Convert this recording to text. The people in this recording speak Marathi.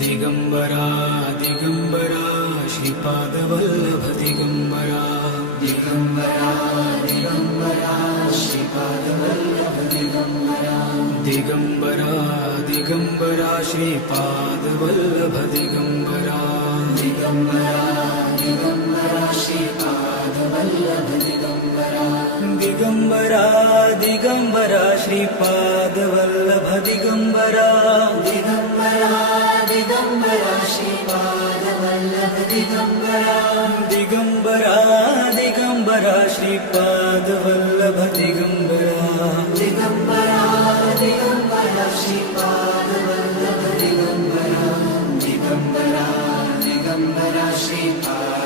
दिगंबरा दिगंबरा श्रीपादवल्लभ दिगंबरा दिगंबरा दिगंबरा श्रीपादवल्लभ दिगंबरा दिगंबरा दिगंबरा श्रीपादवल्लभ दिगंबरा दिगंबरा दिगंबरा श्रीपादवल्लभ दिगंबरा दिगंबरा दिगंबरा श्रीपादवल्लभ दिगंबरा दिगंबरा दिगंबरा श्रीपादवल्लभ दिगंबरा दिगंबरा दिगंबरा श्रीपादवल्लभ दिगंबरा दिगंबरा दिगंबरा श्रीपादवल्लभ